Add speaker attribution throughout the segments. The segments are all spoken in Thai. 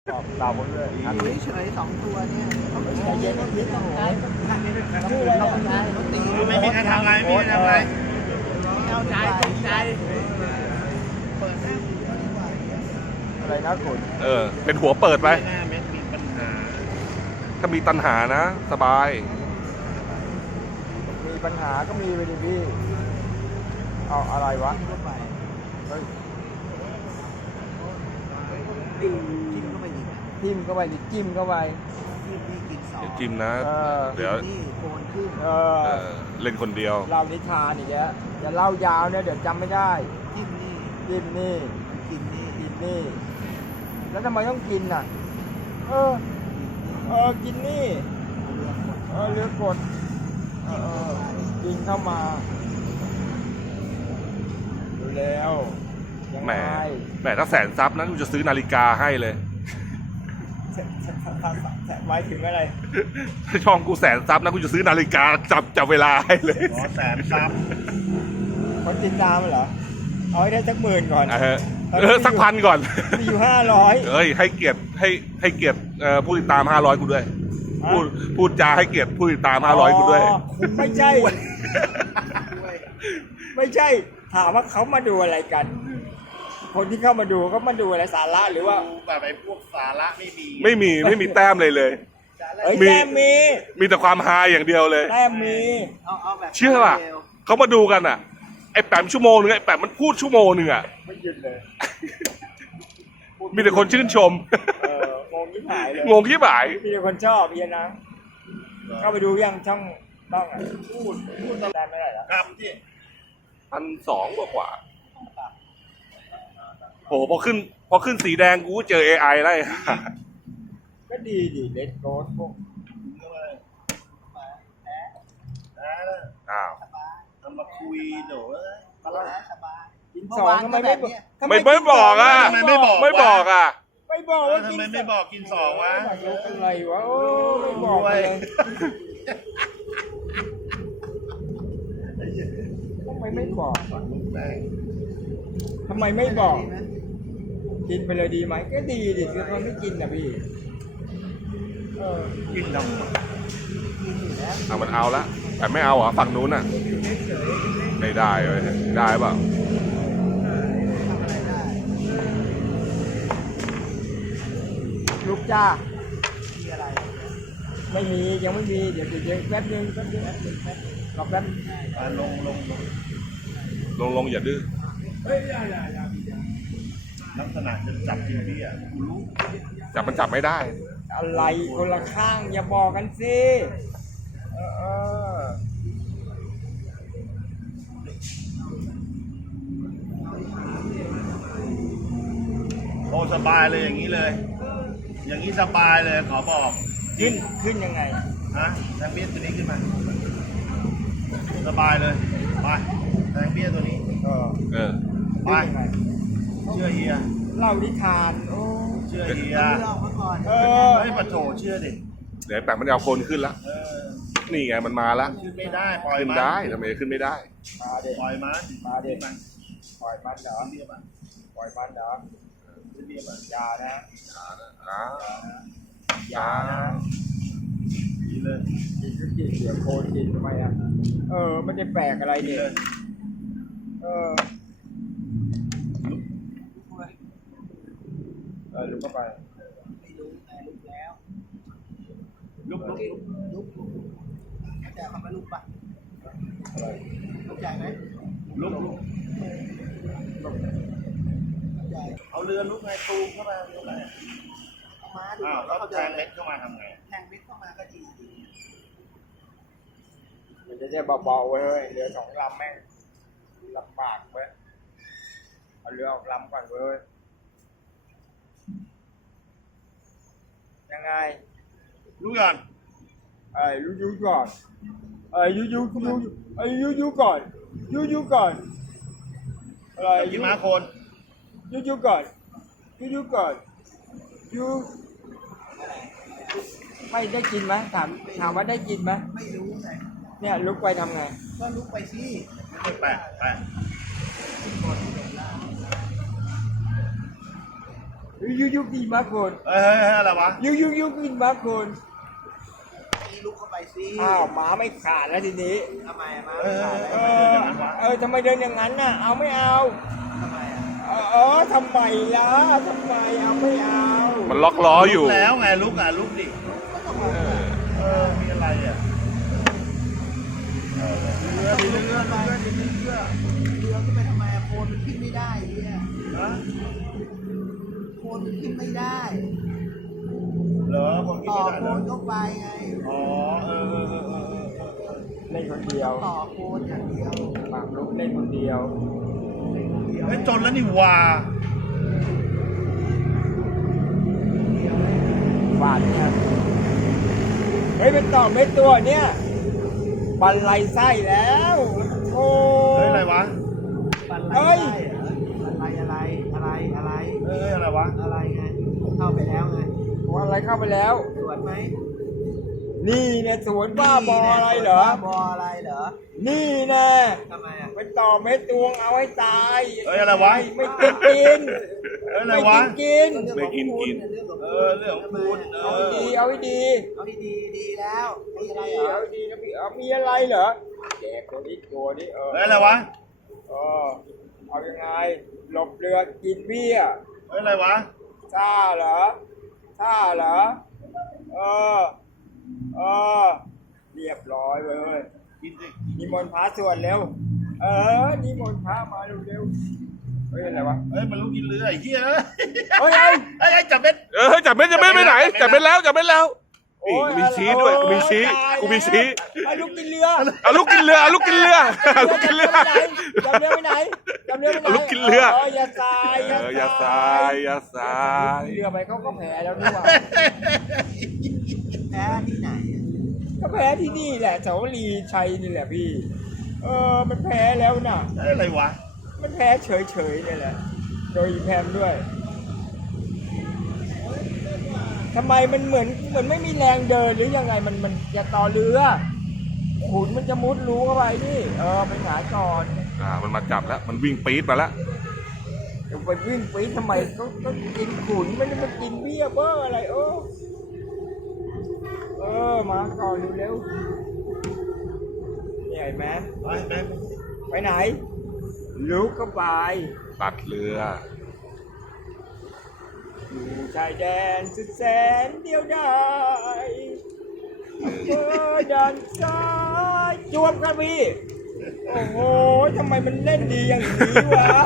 Speaker 1: เต่าหมดเลย
Speaker 2: อยู่เฉยๆ2 ตัวเนี่ยเขาไม่ใช่เย็นเขาต้องใช้ชื่ออะไรเขาตี
Speaker 3: ไม่มีใครทำอะไรไม่มีใครทำอะไร
Speaker 2: เอาใจตกใจเปิดหน้าคุณก็ดีกว่า
Speaker 1: อะไรนะคุณ
Speaker 3: เป็นหัวเปิดไป
Speaker 2: หน้าเม็ดมีปัญหา
Speaker 3: ถ้ามีตัณหานะสบาย
Speaker 1: มีปัญหาก็มีไปดิพี่เอาอะไรวะเฮ้ย
Speaker 2: จิ้มเข้าไปอีก
Speaker 1: จิ้มเข้าไปดิจิ้มเข้าไป
Speaker 2: นี่กิน2
Speaker 3: เดี๋ยวจิ้มนะเดี๋ยว
Speaker 2: นี่โคนขึ้น
Speaker 3: เล่นคนเดียว
Speaker 1: เรานิทานอีกแล้วจะเล่ายาวเนี่ยเดี๋ยวจำไม่ได้
Speaker 2: จิ้มนี่
Speaker 1: จิ้มนี่
Speaker 2: กินนี่
Speaker 1: กินนี่แล้วทำไมต้องกินอ่ะกินนี่เรือกดกินเข้ามาดูแล้ว
Speaker 3: แหมถ้า100,000 ซับนะกูจะซื้อนาฬิกาให้เลย
Speaker 1: หมายถึงอะไร
Speaker 3: ถ้าช่องกู100,000 ซับนะกูจะซื้อนาฬิกาจับเวลาให้เลย
Speaker 2: 100,000 ซับ
Speaker 1: คนติดตามเหรอเอาให้ได้สัก10,000ก่อน
Speaker 3: สัก1,000ก่อน
Speaker 1: มีอยู่500
Speaker 3: ให้เกียรติผู้ติดตาม500กูด้วยพูดจาให้เกียรติผู้ติดตาม500กูด้วย
Speaker 1: ไม่ใช่ไม่ใช่ถามว่าเขามาดูอะไรกันคนที่เข้ามาดูเขามาดูอะไรสาระหรือว่า
Speaker 2: แบบไอ้พวกสาระไม่
Speaker 3: มีแต้มเลยมีแต่ความฮาอย่างเดียวเลย
Speaker 1: แต้มมี
Speaker 2: เอาแบบ
Speaker 3: เชื่อป่ะเขามาดูกันอ่ะไอ้แปมชั่วโมงนึงไอ้แปมมันพูดชั่วโมงนึงอ่ะ
Speaker 1: ไม่หยุดเลย
Speaker 3: มีแต่คนชื่นชม
Speaker 1: งงยิ่งหายเลย
Speaker 3: งงยิ่งหาย
Speaker 1: มีแต่คนชอบพี่นะเข้าไปดูยังช่องต้องอ่ะพูดตลอดไม่ได้หรอ
Speaker 2: ครับที่
Speaker 3: 1,200 กว่าโหพอขึ้นสีแดงกูเจอ AI ไล่
Speaker 1: ก็ดีดิเลดโกสพวก
Speaker 3: อ้าว
Speaker 2: ทำมาคุยเดี๋ยวสบาย
Speaker 1: กิน2ทำไม
Speaker 3: ไม่บอกอ่ะไม่บอกอ่ะ
Speaker 2: ว่าทำไมไม่บอกกิน2วะ
Speaker 1: อะไรวะไม่บอกเลยทำไมไม่บอกทำไมไม่บอกกินไปเลยดีไหมก็ดีดิคือมันไม่กินนะพี่
Speaker 2: กินดอง
Speaker 3: มันเอาละแต่ไม่เอาเหรอฝั่งนู้นอ่ะไม่ได้เลยได้เปล่า
Speaker 1: ลูกจ้าไม่มียังไม่มีเดี๋ยวแป๊บนึงรอแป๊บ
Speaker 3: ลงอย่าดื้อ
Speaker 2: ลักษณะจะจับกินพี่อ่ะกูรู้
Speaker 3: จับไม่ได้
Speaker 1: อะไรคนละข้างอย่าบอกกันสิ
Speaker 2: โอ้สบายเลยอย่างนี้เลยอย่างนี้สบายเลยขอบอก
Speaker 1: ขึ้นยังไง
Speaker 2: แทงเบี้ยตัวนี้ขึ้นมาสบายเลยไปแทงเบี้ยตัวนี้ไปเชื่อเฮีย
Speaker 1: เล่านิทาน
Speaker 2: เชื่อเฮียไม่ปะโถเชื่อดิ
Speaker 3: เดี๋ยวแต่มันเอาโคนขึ้นละนี่ไงมันมาแล้ว
Speaker 2: ขึ้นไม่ได้ปล่อย
Speaker 3: มันได้ทำไมขึ้นไม่ได้
Speaker 2: ปล่อยมัน
Speaker 1: ปล่อยมันเหรอปล่อยมันเหรออย่านะ
Speaker 2: ดีเลย
Speaker 1: กินเดี๋ยวโคนกินทำไมอ่ะมันจะแปลกอะไรเนี่ยลุกเข้าไป
Speaker 2: ไม่ลุกแล้วลุกแต่เขาไม่ลุกปะลุกใหญ่ไหมลุกเอาเรือลุกไงตูมเข้ามาอะไรเอามาดูแล้วเขาแทงเม็ดเข้ามาทำไงแทงเม็ดเข้ามาก็ดี
Speaker 1: มันจะเบาๆไว้เลยเรือ2 ลำแม่งลำบากเว้ยเอาเรือออกลำก่อนเว้ยยังไง
Speaker 2: รู้ก่อน
Speaker 1: ยูก่อนยูก่อนยูก่อนอะไร
Speaker 2: ยูมาคน
Speaker 1: ยูก่อนยูไม่ได้กินไหมถามว่าได้กินไหม
Speaker 2: ไม่รู้ไง
Speaker 1: เนี่ยลุกไปทำไง
Speaker 2: ก็ลุกไปสิไป
Speaker 1: ยยูกินมาคน
Speaker 2: เฮ้ยอะไรวะ
Speaker 1: ยูกินมาคน
Speaker 4: นี่ลุกเข้าไปสิ
Speaker 1: อ้าวหมาไม่ขาดแล้วทีนี้
Speaker 4: ทำไมอะมา
Speaker 2: เอ
Speaker 4: ไม่ขาด
Speaker 2: อ
Speaker 4: แล้ว
Speaker 1: ทำไมเดินอย่างนั้นน่ะเอาไม่เอา
Speaker 4: ทำไมอะ
Speaker 1: ทำไมล่ะทำไมเอาไม่เอา
Speaker 3: มันล็อกล้ออยู่
Speaker 2: ลุกแล้วไงลุกอ่ะลุกดิมีอะไรอ่ะเรือดิเรือ
Speaker 4: เรือขึ้นไปทำไมอะโคนมันขึ้นไม่ได้เนี่ย
Speaker 2: ฮะ
Speaker 4: โคนมันขึ้นไม่ได้
Speaker 2: เหรอคนกิน
Speaker 4: ต่อ
Speaker 2: ไม่ได้
Speaker 4: โค
Speaker 2: เหรอน
Speaker 4: เข้าไปไง
Speaker 2: อ๋อเออ
Speaker 1: เล่นคนเดียว
Speaker 4: ต่อโคนอย่างเดียว
Speaker 1: ปากลุกเล่นคนเดียว
Speaker 2: เฮ้ยจนแล้วนี่หว่า
Speaker 1: บาดเนี่ยเฮ้ยเป็นต่อเม็ดตัวเนี่ยบันไลไส้แล้วโอ้
Speaker 2: เฮ้ยอะไรวะ
Speaker 4: ปันไรได้เหรออะไร
Speaker 2: เฮ้ยอะไรวะ
Speaker 4: อะไรไงเข้าไปแล้วไง
Speaker 1: ว่าอะไรเข้าไปแล้ว
Speaker 4: สวนไหม
Speaker 1: นี่เนี่ยสวนบ้าบออะไรเหรอ
Speaker 4: บ้าบออะไรเหรอ
Speaker 1: นี่นะ
Speaker 4: ทำไมอะ
Speaker 1: เป็นต่อเม็ดตวงเอาให้ตาย
Speaker 2: เฮ้ยอะไรวะ
Speaker 1: ไม่กินกิน
Speaker 2: เฮ้ยอะไร
Speaker 1: ไม่
Speaker 2: วะ
Speaker 1: กิน
Speaker 3: ไม่กินกิน
Speaker 4: เรื่องของ
Speaker 2: เรื่องของคุณ
Speaker 1: เอาให้ดีเอาให้ดี
Speaker 4: เอาให้ดีดีแล้วมีอะไรเหรอ
Speaker 1: เอาให้ดีนะพี่มีอะไรเหรอแจกตัวนี้ตัวนี้
Speaker 2: เฮ้ยอะไรวะ
Speaker 1: เอายังไงหลบเรือกินเบี้ย
Speaker 2: เฮ้ยอะไรวะ
Speaker 1: ซ่าเหรอซ่าเหรอเออเรียบร้อยเลย
Speaker 2: กินสิ
Speaker 1: นิมนต์พระสวดเร็วนิมนต์พระมาเร็วๆเฮ้ยอะไรวะ
Speaker 2: เฮ้ยมันลุกกินเรือไอ้เหี้ย
Speaker 1: เฮ้ย
Speaker 2: เฮ้ยจับเบ็ด
Speaker 3: จับเม็ดไปไหนจับเม็ดแล้วนี่กูมีชี้ด้วยกูมีชี้
Speaker 1: ไอ้ลูกกินเรือ
Speaker 3: เอาลูกกินเรือเอาลูกกินเรือเอาลูกกินเรือ
Speaker 1: จำเรือไปไหนจำเรือไปไหน
Speaker 3: เอาลูกกินเรือ
Speaker 1: อย่าตาย
Speaker 3: อย่าสายอย่าสาย
Speaker 1: เรือไปเขาก็แพ้แล้วนี่หว่า
Speaker 4: แพ้ที่ไหนอะ
Speaker 1: ก็แพ้ที่นี่แหละแถวลีชัยนี่แหละพี่ มันแพ้แล้วน่ะ
Speaker 2: เฮ้ยอะไรวะ
Speaker 1: มันแพ้เฉยๆเนี่ยแหละ โดยอีแพมด้วยทำไมมันเหมือนไม่มีแรงเดินหรือยังไงมันจะต่อเรือขุนมันจะมุดรูเข้าไปนี่ไปหาก่อน
Speaker 3: มันมาจับแล้วมันวิ่งปี๊ดมาแล้ว
Speaker 1: จะไปวิ่งไปทำไมก็กินขุนไม่ได้มากินเบี้ยเบ้ออะไรมาก่อนเร็วๆนี่ไอ้แม่ ไปไหนลุกเข้าไป
Speaker 3: ตัดเรือ
Speaker 1: อยู่ชายแดนสุดแสนเดียวดายด้านซ้ายจวบกันพี่โอ้โหทำไมมันเล่นดีอย่างนี้วะ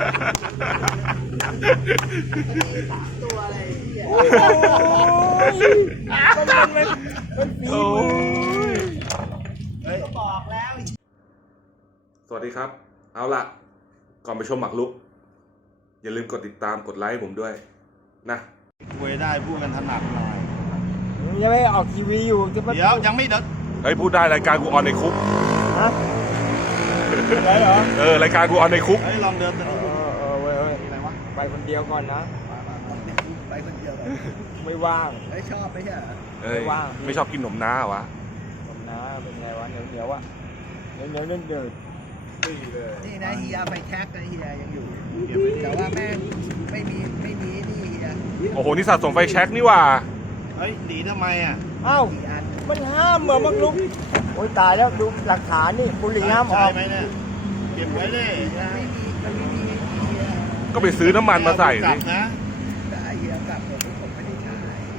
Speaker 4: ตัวอะไรเนี่ย
Speaker 1: โอ้ยมันฝีมือ
Speaker 4: ก็บอกแล้ว
Speaker 3: สวัสดีครับ เอาล่ะ ก่อนไปชมหมักลุก อย่าลืมกดติดตามกดไลค์ให้ผมด้วยนะ
Speaker 2: คุยได้พูดกันถนัดหน่อย
Speaker 1: ยังไม่ออกทีวีอยู่จะมา
Speaker 2: เดี๋ยวยังไม่เด็ด
Speaker 3: เฮ้ยพูดได้รายการกูออนในคุก
Speaker 1: ฮะอะไรเหรอ
Speaker 3: รายการกูออนในคุก
Speaker 2: เฮ้ยลองเดินตัวนี้
Speaker 1: เว้ย
Speaker 2: อะไรวะ
Speaker 1: ไปคนเดียวก่อนนะ
Speaker 4: ไปคนเดียวเหรอ
Speaker 1: ไม่ว่าง
Speaker 4: ไม่ชอบไม่ใช่เหรอ
Speaker 3: เอ้ย
Speaker 1: ว่าง
Speaker 3: ไม่ชอบกินหนมน้าวะ
Speaker 1: ผมนะเป็นไงวะเหนียวๆอ่ะเหนียวๆเดิน
Speaker 4: นี่นะเฮียไปแท็กนะเฮียยังอยู่แต่ว่าแม่งไม่มีนี่เฮีย
Speaker 3: โอ้โหนี่สะสมไฟแช็กนี่หว่า
Speaker 2: เฮ้ยหนีทำไมอ่ะ
Speaker 1: อ้าว
Speaker 4: กี่อัน
Speaker 1: มันห้ามเหมือนมังลุกโอ้ยตายแล้วดูหลักฐานนี่บุหรี่ห้ามอ
Speaker 2: ใช่
Speaker 1: อก
Speaker 2: ไหมเนี่ยเก็บไว้เลยนะ
Speaker 4: มันไม่มีเฮีย
Speaker 3: ก็ไปซื้อน้ำมันมาใส่
Speaker 2: กลั
Speaker 3: สิ
Speaker 2: บนะ
Speaker 4: แต่เฮียกลับผมไม่ได้ใช้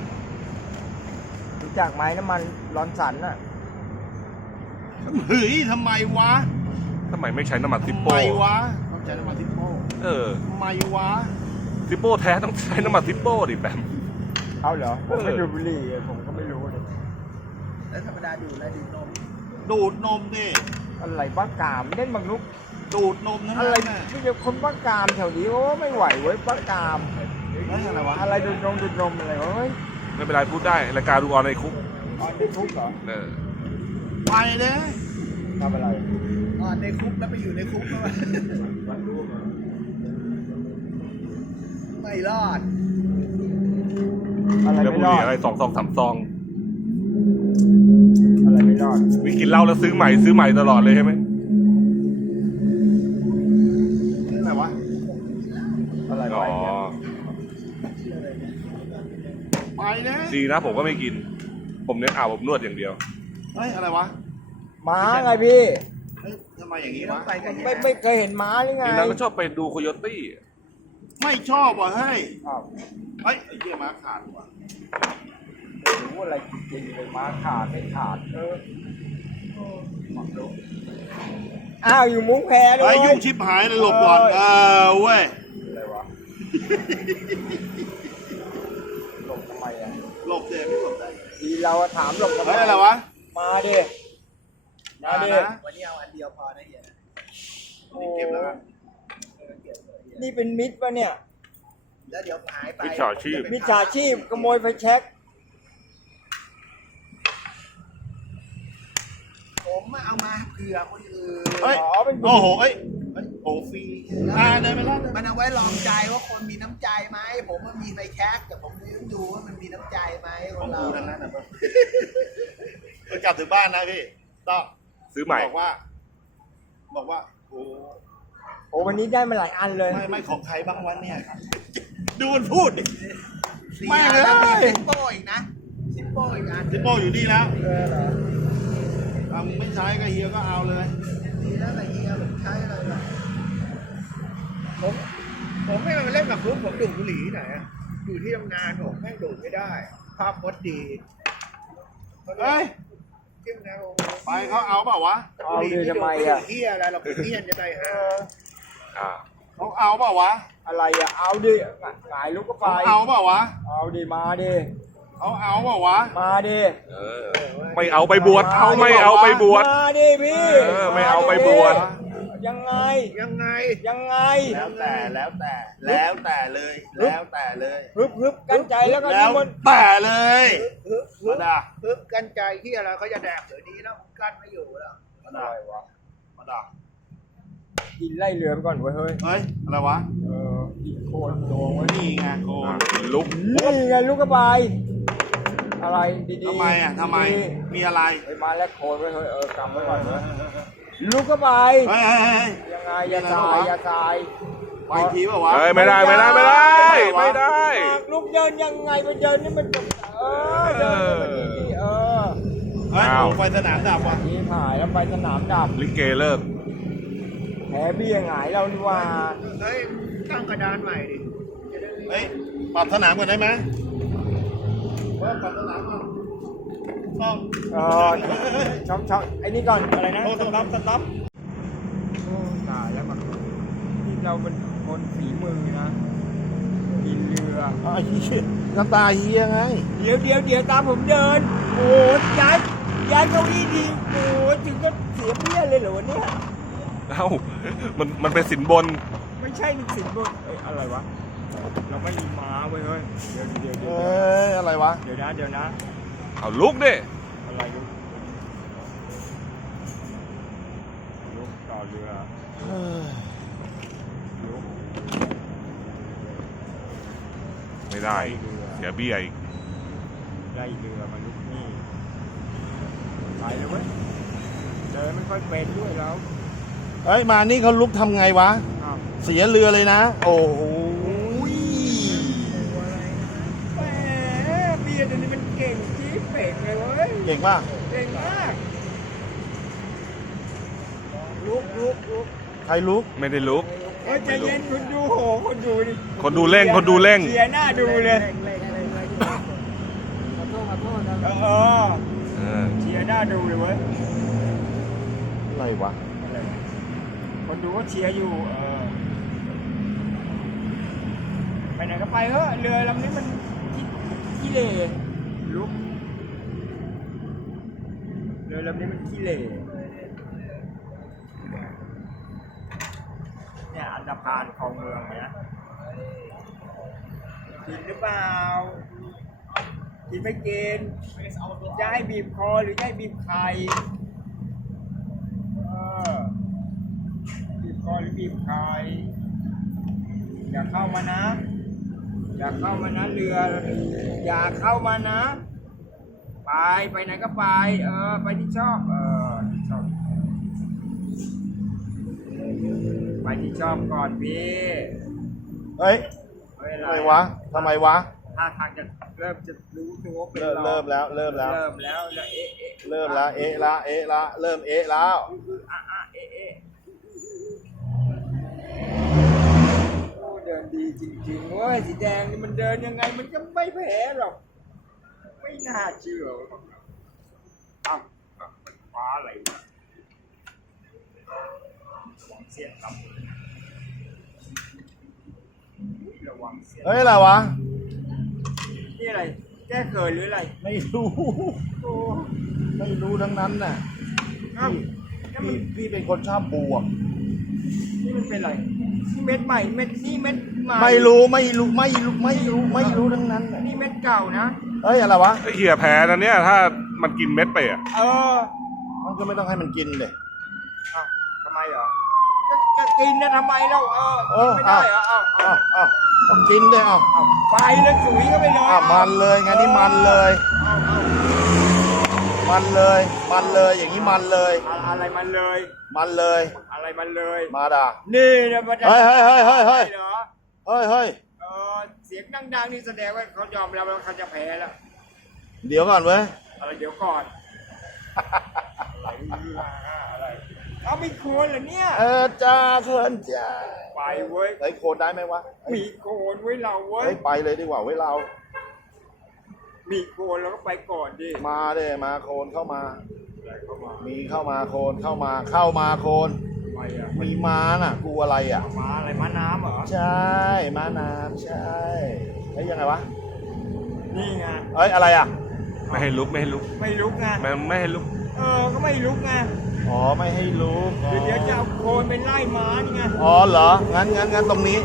Speaker 1: รู้จักไหมน้ำมันร้อนสันน่ะ
Speaker 2: เฮ้ยทำไมวะ
Speaker 3: ทำไมไม่ใช้น้ำมันซิป
Speaker 2: ทำไม
Speaker 3: โป้
Speaker 2: วะต้องใช้น้ำมันทิปโป้ ทำไมวะ
Speaker 3: ซิปโป้แท้ต้องใช้น้ำมันซิปโป้ดิแบม
Speaker 1: เอาเหรอผมไม่ดูบุหรี่ผมก็ไม่รู้เลย
Speaker 4: แล้วธรรมดาดูแลดูนม
Speaker 2: ดูดนมดิ
Speaker 1: อะไรบ้ากามเล่นมังลุก
Speaker 2: ดูดนมนั่น
Speaker 1: อะไร
Speaker 2: น่ะ
Speaker 1: ที่จะคนบ้ากามแถวนี้โอ้ไม่ไหวเว้ยบ้ากาม
Speaker 2: เฮ้ยอะไรวะ
Speaker 1: อะไรดูดนมอะไรวะเฮ้ย
Speaker 3: ไม่เป็นไรพูดได้รายการดูออนในคุก
Speaker 1: ออนในคุกเหรอ
Speaker 2: ไปเด้
Speaker 1: ทำอะไร
Speaker 4: อ่อนในคุกแล้วไปอยู่ในคุกแล้วไม่รอด
Speaker 1: อะไร
Speaker 3: แล้ว
Speaker 1: ไม่
Speaker 3: บุ
Speaker 1: ร
Speaker 3: ห
Speaker 1: อ
Speaker 3: รี่
Speaker 1: ด
Speaker 3: อะไร2 ซอง 3 ซอง
Speaker 1: อะไรไม่รอด
Speaker 3: มีกินเหล้าแล้วซื้อใหม่ตลอดเลยใช่ไหม
Speaker 2: อะไรวะ
Speaker 1: อะไร
Speaker 3: อ๋อ
Speaker 1: ไปเนี่ย
Speaker 4: เลย
Speaker 2: ไปนะ
Speaker 3: ดีนะผมก็ไม่กิน ผมเน้นอาบอบนวดอย่างเดียว
Speaker 2: เฮ้ยอะไรวะ
Speaker 1: ม้าไงพี่
Speaker 2: เฮ้ยทำไมอย่างนี้
Speaker 4: ต้อ
Speaker 2: วะ
Speaker 4: งไปกับเฮีย
Speaker 1: ไม่เคยเห็นม้าหรือไง
Speaker 3: ทีนั้นก็ชอบไปดูโคโยตี้
Speaker 2: ไม่ชอบว่ะเฮ้ย
Speaker 1: อ้าว
Speaker 2: เฮ้ยไอ้เหี้ยมาขาดว่ะ
Speaker 1: ไม่รู้อะไรจริงๆเลยม้าขาดไม่ขาดอ้าวอยู่มุ้งแพด้ว
Speaker 2: ไอ้
Speaker 1: ย
Speaker 2: ยุ่งชิบหายเลยหลบก่อนเว้ย
Speaker 1: อะไรวะหลบทำไมอ่ะ
Speaker 2: หลบเดี๋ยวไม่หลบได้
Speaker 1: ทีเราถามหลบทำไม
Speaker 2: เฮ้ยอะไรวะ
Speaker 1: มาดิมาดิ
Speaker 2: มานะ
Speaker 4: วันนี้เอาอันเดียวพอนะเฮีย
Speaker 2: นี่เก็บแล้วกัน
Speaker 1: นี่เป็นมิตรปะเนี่ย
Speaker 4: แล้วเดี๋ยวหายไป
Speaker 3: มิจฉาชีพ
Speaker 1: มิจฉาชีพขโมยไฟแช็ก
Speaker 4: ผมเอามาเผื่อคนอื่น
Speaker 2: เฮ้ย
Speaker 1: อ๋อเป็น
Speaker 2: โอ้โหเอ้ยโอ้ฟรีเดินไปแล้ว
Speaker 4: มันเอาไว้ลองใจว่าคนมีน้ำใจไหมผมมันมีไฟแช็กแต่ผมยืนดูว่ามันมีน้ำใจไหมค
Speaker 2: ของ
Speaker 4: นเรา
Speaker 2: กูทั้งนั้นนะเพื่อนไปกลับถึงบ้านนะพี่ต้อง
Speaker 3: ซื้อใหม่
Speaker 2: บอกว่าโอ้
Speaker 1: โอ้วันนี้ได้มาหลายอันเลย
Speaker 2: ไม่ของใครบ้างวันเนี่ยดูมันพูดดิ
Speaker 4: สี่
Speaker 2: ไม่
Speaker 4: อัน
Speaker 2: เลย
Speaker 4: แล้วมีซิปโป้อีกนะซิปโป้อีกอัน
Speaker 2: ซิปโป้อยู่นี่แล้ว
Speaker 4: เหรอ
Speaker 2: มึงไม่ใช้ก็เฮียก็เอาเลย
Speaker 4: ดีแล้วแต่เฮียผมใช้อะไรล่ะผมไม่มาเล่นกับลุงผมดูดบุหรี่ที่ไหนอะอยู่ที่ทำงานผมแม่งดูดไม่ได้ ภาพพจน์ดี
Speaker 2: เฮ้ย
Speaker 4: ที่ทำงานผม
Speaker 2: ไปเขาเอาเปล่าวะ
Speaker 1: เอาดิทำไมอ่ะ
Speaker 4: เฮียอะไรเราเฮียจะได้ฮะ
Speaker 3: อ่า
Speaker 2: เขาเอาเปล่าวะ
Speaker 1: อะไรอ่ะ เอาดิหงายลูกก็ไป
Speaker 2: เขาเอาเปล่าวะ
Speaker 1: เอาดิมาดิ
Speaker 2: เขาเอาเปล่าวะ
Speaker 1: มาดิ
Speaker 3: เออ ไม่เอาไปบวชเอาไม่เอาไปบวช
Speaker 1: มาดิพี่
Speaker 3: เออไม่เอาไปบวช
Speaker 1: ยังไง
Speaker 4: ยังไง
Speaker 1: ยังไง
Speaker 2: แล้วแต่เลย แล้วแต่เลย
Speaker 1: ฮึบกันใจแล้วก็
Speaker 2: แล้ว
Speaker 1: นิมนต์
Speaker 2: แต่เลย มาดา
Speaker 4: ฮึบกันใจที่อะไรเขาจะแดกเดี๋ยวนี้แล้วกั้นไม่อยู่แล้ว
Speaker 2: มา
Speaker 1: อะ
Speaker 2: ดา
Speaker 1: ไรวะ
Speaker 2: มาดา
Speaker 1: กินไล่เรือไปก่อนเว้ยเฮ้ย
Speaker 2: เฮ้ย อะไรวะ
Speaker 1: กินโคนโดงไว้
Speaker 2: นี่ไงโก
Speaker 3: อ่ะ
Speaker 2: น
Speaker 3: ลุก
Speaker 1: นี่ไงลูกกระบาย อะไรดีๆ
Speaker 2: ทำไมอ่ะทำไม
Speaker 1: ดี
Speaker 2: มีอะไร
Speaker 1: ๆไปมาแล้วโคนไว้เฮ้ยกำไว้ก่อนเว้ยลูกกระบาย
Speaker 2: เฮ้ย
Speaker 1: ยังไงอย่าตายอย่าตาย
Speaker 2: ไปอีกทีเปล่าวะ
Speaker 3: เฮ้ยไม่ได้ไม่ได้ไม่ได้ ไม่ได้
Speaker 1: ลูกเดินยังไงไปเดินนี่มันเดินนี่มันดีๆ
Speaker 2: เฮ้ย
Speaker 3: อ้าว
Speaker 2: ไปสนามดับว่ะ
Speaker 1: นี่ถ่ายแล้วไปสนามดับ
Speaker 3: ลิเกเลิก
Speaker 1: แผลเบี้ยหงายเรานี่ว่า
Speaker 4: เฮ้ยตั้งกระดานใหม่ดิ
Speaker 2: เฮ้ย ปรับสนามก่อนได้ไหมปรับสนามก่อนต้อง
Speaker 1: ช็อปไอ้นี่ก่อนอะไรนะ
Speaker 2: โทษสต๊อป
Speaker 1: โอ้ตายแล้วมันนี่เราเป็นคนฝีมือนะกินเรือ
Speaker 2: ไอ้เหี้ยน้ำตาเฮียไง
Speaker 1: เดี๋ยวตามผมเดิน โอ้ย้ายเก้าอี้ดีโอ้ถึงก็เสียเบี้ยเลยเหรอวะเนี่ย
Speaker 3: เอ้า มันเป็นสินบน
Speaker 1: ไม่ใช่มันสินบนอะไรวะ เราไม่มีม้าเว้ยเฮ้ยเดี๋ยว
Speaker 2: เอ้ย อะไรวะ
Speaker 1: เดี๋ยวนะ
Speaker 3: เอาลุกดิ
Speaker 1: อะไรลุกต่อเรือลุก
Speaker 3: ไม่ได้ เสียเบี้ยอีก
Speaker 1: ไล่เรือมาลุกนี่ไปเลยเว้ยเดินไม่ค่อยเป็นด้วยแล้ว
Speaker 2: เฮ้ย มานี่เขาลุกทำไงวะ
Speaker 1: อ้าว
Speaker 2: เสียเรือเลยนะ โอ้โห
Speaker 1: แหมเบียร์ตัวนี้มันเก่งจี๊ดเป่งเลยเว้ย
Speaker 2: เก่งป่ะ
Speaker 1: เก่งมากลุก
Speaker 2: ใครลุก
Speaker 3: ไม่ได้ลุก
Speaker 1: เฮ้ยใจเย็นคุณดูโหคนดูดิ
Speaker 3: คนดูเร่ง คนดูเร่ง
Speaker 1: เสียหน้าดูเลยเออ
Speaker 3: เออ
Speaker 1: เชียร์หน้าดูเลยเว้ย
Speaker 2: อะไรวะ
Speaker 1: คนดูก็เชียร์อยู่ไปไหนก็ไปเถอะเรือลำนี้มันขี้เหร่ลุกเรือลำนี้มันขี้เหร่เนี่ยอันดาพานคลองเมืองเนี่ยกินหรือเปล่ากินไม่กินจะให้บีบคอหรือจะให้บีบไข่บีบคอหรือบีบไข่อย่าเข้ามานะอย่าเข้ามานะเรืออย่าเข้ามานะไปไหนก็ไปไปที่ชอบที่ชอบไปที่ชอบก่อนพี่
Speaker 2: เฮ้ย
Speaker 1: เฮ้ย
Speaker 2: ทำไมวะ
Speaker 1: ฮท่าทางจะเริ่มจะรู้ตัวว่าเป็น
Speaker 2: เริ่มแล้วเริ่มแล้ว
Speaker 1: เริ่มแล้วเอ๊ะ
Speaker 2: เริ่มแล้วเอ๊ะละเอ๊ะละเริ่มเอ๊ะแล้ว
Speaker 1: เอ๊ะโอ้เดินดีจริงๆเว้ยสีแดงนี่มันเดินยังไงมันก็ไม่แพ้หรอกไม่น่าเชื่อหรอกอ้าวมันฟ้าอะไรวะระวังเสียนครับระวังเสียน
Speaker 2: เฮ้ยอะไรวะ
Speaker 1: นี่อะไรแก้เขินหรืออะไร
Speaker 2: ไม่รู้
Speaker 1: โอ้
Speaker 2: ไม่รู้ทั้งนั้นน่ะ
Speaker 1: อ้าวนี่มัน
Speaker 2: พี่เป็นคนชอบบวก
Speaker 1: นี่มันเป็นอะไรนี่เม็ดใหม่เม็ดนี่เม็ดใหม่
Speaker 2: ไม่รู้ทั้งนั้นน่ะ
Speaker 1: นี่เม็ดเก่านะ
Speaker 2: เฮ้ยอะไรวะ
Speaker 3: เฮียแพ้นะเนี่ยถ้ามันกินเม็ดไปอ่ะ
Speaker 1: เออ
Speaker 2: มันก็ไม่ต้องให้มันกินเลย
Speaker 1: อ้าวทำไมเหรอจะกินนะทำไมเราไม่ได้เหรอเอา
Speaker 2: ต้องกินด้วยเอา
Speaker 1: ไปเลยสุยก็ไปเลย
Speaker 2: มันเลยไงนี่มันเลย มันเลยอย่างนี้มันเลย
Speaker 1: อะไรมันเลย
Speaker 2: มันเลย
Speaker 1: อะไรมันเลย
Speaker 2: มาด่า
Speaker 1: นี่นะมันจะ
Speaker 2: เฮ้ยเหรอ
Speaker 1: เฮ้ย เสียงดังๆนี่แสดงว่าเขายอมรับแล้วเขาจะแพ้แล้ว
Speaker 2: เดี๋ยวก่อนเว้ย
Speaker 1: อะไรเดี๋ยวก่อนอะไรเอาไม่ควรเหรอเนี่ย
Speaker 2: จ้าเขินจ้า
Speaker 1: ไปเว้ย
Speaker 2: เฮ้ยโคนได้ไหมวะ
Speaker 1: มีโคนไว้เราเว้ย
Speaker 2: เฮ้ยไปเลยดีกว่าเว้ยเรา
Speaker 1: มีโคนเราก็ไปก่อนดิ
Speaker 2: มาเด้มาโคนเข้ามา
Speaker 1: อะไรเข้ามา
Speaker 2: มีเข้ามาโคนเข้ามาโคน
Speaker 1: ไปอ่ะ
Speaker 2: มีม้าน่ะกูอะไรอ่ะ
Speaker 1: มาอะไรมาน้ำเหรอ
Speaker 2: ใช่ม้าน้ำใช่เฮ้ยยังไงวะ
Speaker 1: นี่ไง
Speaker 2: เฮ้ยอะไรอ่ะ
Speaker 3: ไม่ให้ลุกไม่ให้ลุก
Speaker 1: ไม่ลุกไง
Speaker 3: มันไม่ให้ลุก
Speaker 1: ก็ไม่ลุกไง
Speaker 2: อ๋อไม่ให้รู้
Speaker 1: เดี๋ยวจะเอาโคนไปไล่ม้านี่ไง
Speaker 2: อ๋อเหรองั้นตรงนี้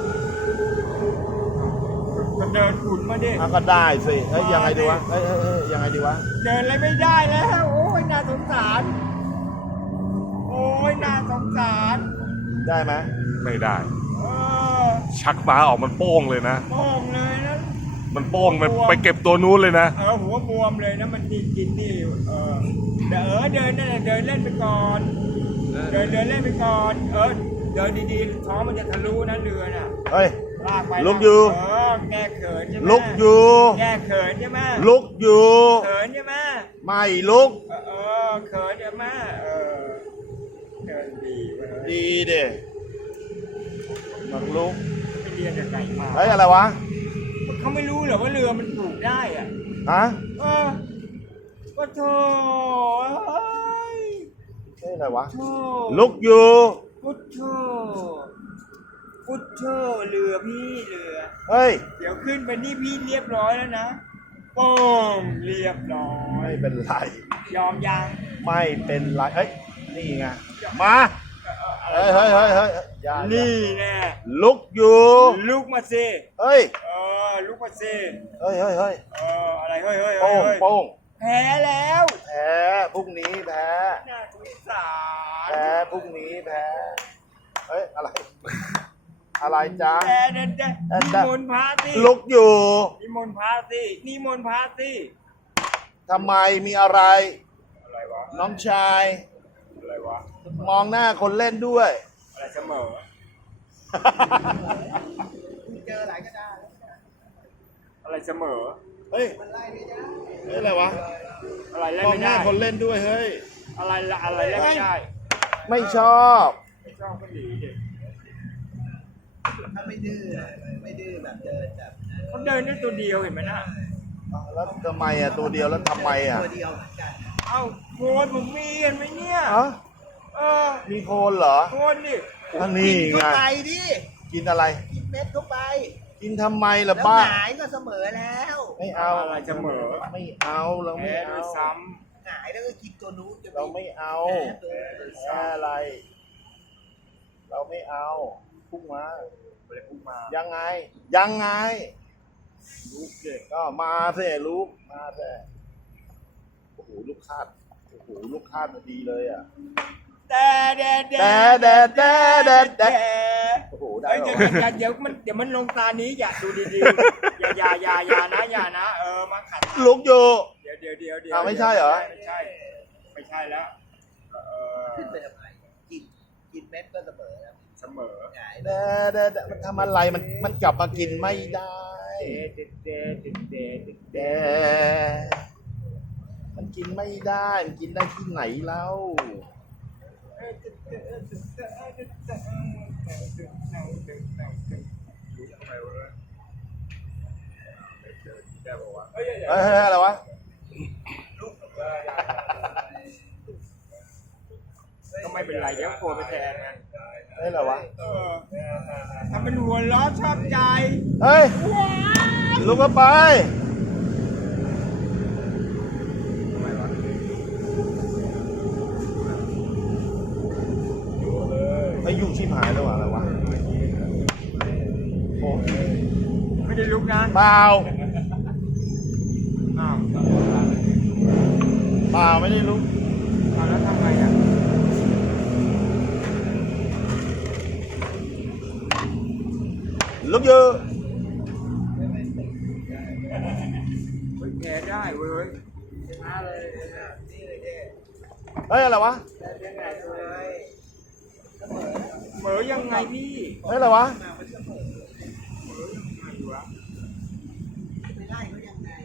Speaker 1: ก็เดินขุนมาดิ
Speaker 2: ก็ได้สิเฮ้ยยังไงดีวะเฮ้ยยังไงดีวะ
Speaker 1: เดินอะไรไม่ได้แล้ว โอ้ยน่าสงสาร โอ้ยน่าสงสาร
Speaker 2: ได้ไหม
Speaker 3: ไม่ได้
Speaker 1: เออ
Speaker 3: ชักม้าออกมันโป้งเลยนะ
Speaker 1: โป้งเลยนะ
Speaker 3: มันโป้งไปเก็บตัวนู้นเลยนะ
Speaker 1: หัวบวมเลยนะมันกินนี่เดินนั่นแหละเดินเล่นไปก่อน เดินเล่นไปก่อน เดินดีๆท้องมันจะทะลุนะเรือน่ะ
Speaker 2: เฮ้ย
Speaker 1: ลากไป
Speaker 2: ลุกอยู่
Speaker 1: แก้เขินใช่ไหม
Speaker 2: ลุกอยู่
Speaker 1: แก้เขินใช่ไหม
Speaker 2: ลุกอยู่
Speaker 1: เขินใช่ไหม
Speaker 2: ไม่ลุก
Speaker 1: เขินใช่ไหมเดินดีเว้ย
Speaker 2: ดีเด้มันลุก
Speaker 1: ไปเรียนจากไหนมา
Speaker 2: เฮ้ยอะไรวะ
Speaker 1: เขาไม่รู้เหรอว่าเรือมันปลูกได้อ่ะ
Speaker 2: ฮะ
Speaker 1: ก็โธ่เฮ้ย
Speaker 2: เฮ้ยอะไรวะ
Speaker 1: โธ่
Speaker 2: ลุกอยู่
Speaker 1: พุทโธพุทโธเรือพี่เรือ
Speaker 2: เฮ้ย
Speaker 1: เดี๋ยวขึ้นไปนี่พี่เรียบร้อยแล้วนะโป้งเรียบร้อย
Speaker 2: ไม่เป็นไร
Speaker 1: ยอมยัง
Speaker 2: ไม่เป็นไรเฮ้ยนี่ไงมาเฮ้ยอย่า
Speaker 1: นี่แน่
Speaker 2: ลุกอยู่
Speaker 1: ลุกมาสิ
Speaker 2: เฮ้ย
Speaker 1: ลุกมาสิ
Speaker 2: เฮ้ย
Speaker 1: อะไรเฮ้ย
Speaker 2: โป้ง
Speaker 1: แพ้แล้ว
Speaker 2: แพ้พรุ่งนี้แพ้
Speaker 1: น่าสงสาร
Speaker 2: แพ้พรุ่งนี้แพ้เฮ้ยอะไรอะไรจ๊ะ
Speaker 1: แต่นิมนต์พระสิ
Speaker 2: ลุกอยู่
Speaker 1: นิมนต์พระสินิมนต์พระสิ
Speaker 2: ทำไมมีอะไร
Speaker 1: อะไรวะ
Speaker 2: น้องชาย
Speaker 1: อะไรวะ
Speaker 2: มองหน้าคนเล่นด้วย
Speaker 1: อะไรเสมอ
Speaker 4: เจออะไรก็ได้
Speaker 1: อะไรเสมอ
Speaker 2: เฮ้ย
Speaker 4: มันไล่ไม่ได้
Speaker 2: เฮ้ยอะไรวะ
Speaker 1: อะไรเล่น
Speaker 2: มอง
Speaker 1: ไม่
Speaker 2: หน้า
Speaker 1: ได้
Speaker 2: คนเล่นด้วยเฮ้ย
Speaker 1: อะไรเล่นไม่ได้
Speaker 2: ไม่ชอบ
Speaker 1: ไม่ชอบก็หนีดิ
Speaker 4: ถ้าไม่ดื้อแบบเดินแบบ
Speaker 1: เขาเดินด้วยตัวเดียวเห็นไหมนะ
Speaker 2: แล้วทำไมอ่ะตัวเดียวแล้วทำไมอ่ะ
Speaker 4: ตัวเดียวเหมือนกัน
Speaker 1: เอ้าโคนผมมีเห็นไหมเนี่ย
Speaker 2: ฮะมีโคนเหรอ
Speaker 1: โคนดิ
Speaker 2: อันนี้
Speaker 4: เข้า
Speaker 2: ไง
Speaker 4: ไปดิ
Speaker 2: กินอะไร
Speaker 4: กินเม็ดเข้าไป
Speaker 2: กินทำไมล่ะ
Speaker 4: แล้ว
Speaker 2: บ้า
Speaker 4: หงายก็เสมอแล้ว
Speaker 2: ไม่เอา
Speaker 1: อะไรเสมอ
Speaker 2: ไม่เอาเราไม่
Speaker 1: แพ้
Speaker 2: เอา
Speaker 1: ด้วยซ้
Speaker 4: หงายแล้วก็กินตัวนู้นจะ
Speaker 2: เราไม่เอา
Speaker 4: แพ้ตัว
Speaker 2: แค่อะไร เราไม่เอาพุ่งมา
Speaker 1: ำอะไรพุ่งมา
Speaker 2: ยังไง
Speaker 1: ลูกเด็ก
Speaker 2: ก็มาสิลูกมาสิโอ้โหลูกคาดมันดีเลยอ่ะ
Speaker 1: แต่
Speaker 2: โอ้โหได้
Speaker 1: เดี๋
Speaker 2: เหรอ
Speaker 1: ยวมันลงตานี้อย่าดูดีๆอย่านะมาขัด
Speaker 2: ลุกอยู่
Speaker 1: เดี๋ยว
Speaker 2: อ้าวไม่ใช่เหรอ
Speaker 1: ไม่ใช่แล้ว
Speaker 4: ขึ้นไปทำไมกินเม็ดก็เสมอแล้ว
Speaker 1: เสมอ
Speaker 4: หงาย
Speaker 2: มันทำอะไรมันกลับมากินไม่ได้แต่มันกินไม่ได้มันกินได้ที่ไหนเล่าเฮ้ยอะไรวะ
Speaker 1: ก็ไม่เป็นไรเดี๋ยวโกรธไปแทนนะ
Speaker 2: เฮ้ยอะไรวะ
Speaker 1: ถ้าเป็นหัวล้อชอบใจ
Speaker 2: เฮ้ยลุกก็ไปไอ้ยุ่งชิบหายแล้ววะอะไรวะโอ้
Speaker 1: ไม่ได้ลุกนะ
Speaker 2: เปล่า
Speaker 1: อ้าว
Speaker 2: เปล่าไม่ได้ลุก
Speaker 1: เอาแล้วทำไงอ่ะ
Speaker 2: ลุกเยอะ
Speaker 1: เฮ้ยแกได้เว้ยมาเลยนี่เลยเจ๊
Speaker 2: เฮ้ยอะไรวะ
Speaker 1: ยังไงเลยเหมือยังไงพี่
Speaker 2: เฮ้ยอะไรวะ
Speaker 4: ไม่ไล่เขายังไง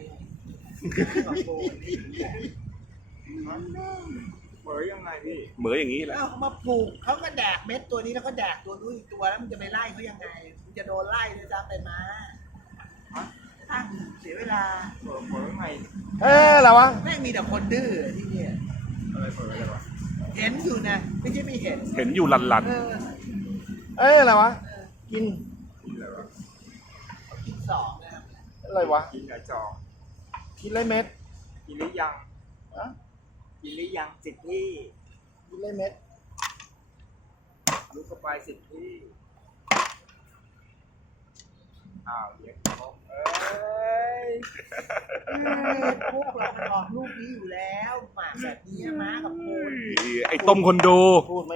Speaker 1: เหมือยังไงพี่
Speaker 3: เหมืออย่างนี้แหละ
Speaker 4: เอ้าเขามาปลูกเขาก็แดกเม็ดตัวนี้แล้วก็แดกตัวนู้นอีกตัวแล้วมันจะไปไล่เขายังไงมันจะโดนไล่ด้วยซ้ำไปมาตั้งเสียเวลา
Speaker 1: เหมือยังไง
Speaker 2: เฮ้ยอะไรวะ
Speaker 4: แม่งมีแต่คนดื้อที่เนี่ย
Speaker 1: อะไรเหมืออะไรวะ
Speaker 4: เห็นอยู่นะไม่ใช่ไม่เห็น
Speaker 3: เห็นอยู่ลัน
Speaker 4: เออ
Speaker 2: เฮ้ยอะไรวะกิน
Speaker 1: อะไรวะ
Speaker 4: กินสองนะครับ
Speaker 2: อะไรวะ
Speaker 1: กินกระจอก
Speaker 2: กินไรเม็ด
Speaker 1: กินหรือยัง
Speaker 2: อะ
Speaker 1: กินหรือยังสิทธิ์พี่
Speaker 2: กินไรเม็ด
Speaker 1: ลุกเข้าไปสิทธิ์พี่อ้าวเลี้ยงเขาเอ้ย
Speaker 4: พวกเรามันออกลูกนี้อยู่แล้วหมากแบบนี้ม้ากับโคน
Speaker 3: ๆไอ้ต้มคนดู
Speaker 2: พูดไม่